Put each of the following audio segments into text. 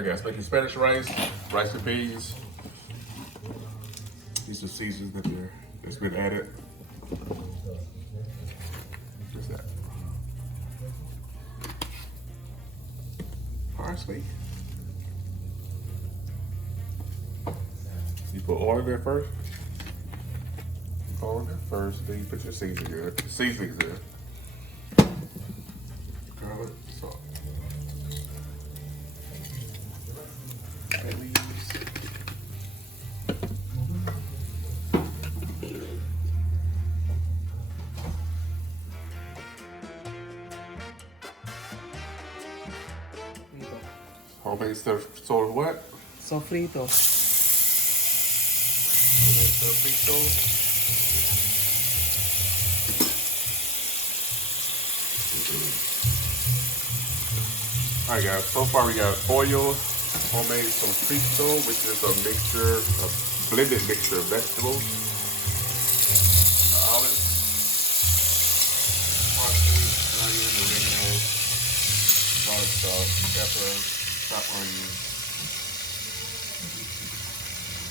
I guess making Spanish rice, rice and beans. These are seasons that's been added. What's that? Parsley. You put oil in there first. Oil in there first, then you put your seasonings in. Garlic, salt. Bay leaves. Homemade stuff, sort of what? Sofrito. Homemade sofrito. All right, guys. So far, we got oil, homemade sofrito, which is a blended mixture of vegetables, olives, parsley, onion, oregano, garlic salt, pepper, chopped onion,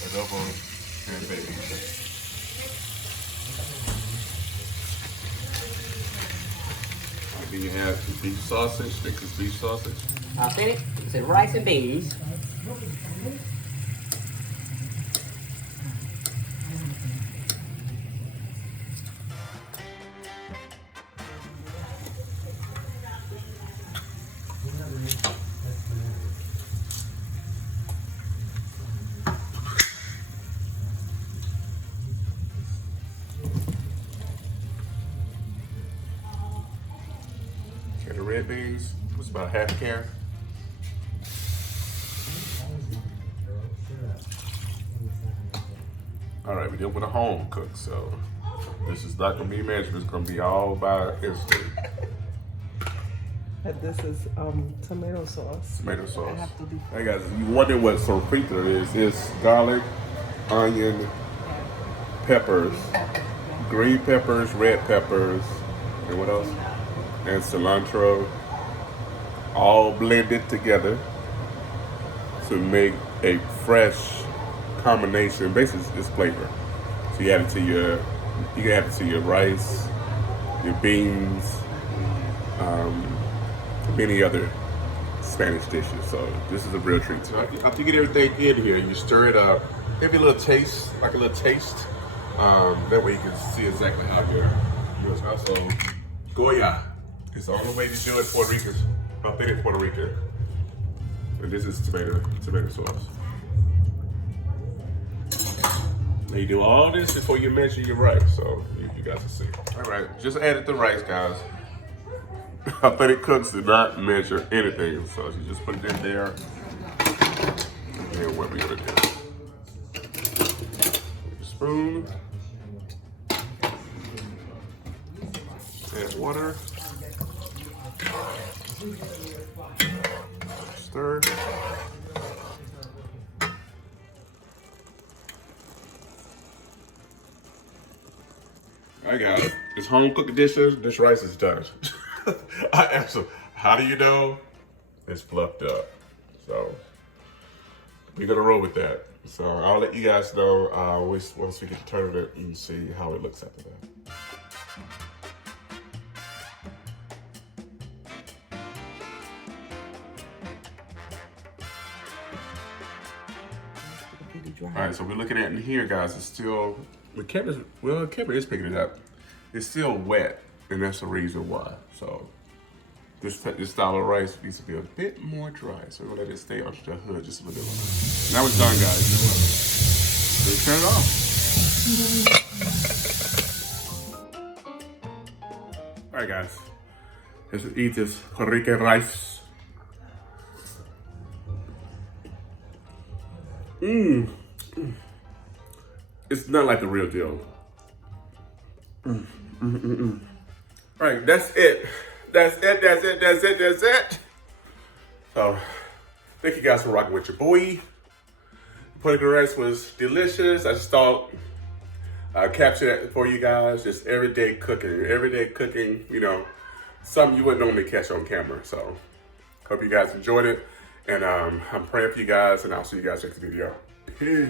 adobo, and baby. Then you have the beef sausage, Texas beef sausage. Authentic. It's rice and beans. Okay, the red beans, it's about half a can. All right, we're dealing with a home cook, so this is not gonna be measurement, it's gonna be all by instinct. And this is tomato sauce. Tomato I sauce. have to do. Hey guys, you wonder what sofrito is? It's garlic, onion, peppers, green peppers, red peppers, and what else? And cilantro, all blended together to make a fresh combination. Basically, it's flavor. So you add it to you can add it to your rice, your beans, many other Spanish dishes. So this is a real treat. So after you get everything in here, you stir it up. Maybe a little taste, like a little taste. That way you can see exactly how yours are. So Goya. It's the only way to do it Puerto Rican, authentic Puerto Rican. And this is tomato sauce. Now you do all this before you measure your rice, so you guys can see. All right, just added the rice, guys. Authentic cooks do not measure anything, so you just put it in there. And what we're gonna do? Take a spoon. Add water. Stir. All right, guys. It's home cooked dishes. This rice is done. I asked him, how do you know? It's fluffed up. So we're gonna roll with that. So I'll let you guys know once we get to turn it and see how it looks after that. All right, so we're looking at in here, guys. It's still the camera is picking it up. It's still wet, and that's the reason why. So this style of rice needs to be a bit more dry. So we're gonna let it stay under the hood just a little bit longer. Now it's done, guys. So turn it off. All right, guys. Let's eat this Puerto Rican rice. It's not like the real deal. All right, that's it. That's it. So, thank you guys for rocking with your boy. Puerto Rican rice was delicious. I just thought I'd capture that for you guys. Just everyday cooking, you know, something you wouldn't normally catch on camera. So, hope you guys enjoyed it. And I'm praying for you guys, and I'll see you guys next video. Peace.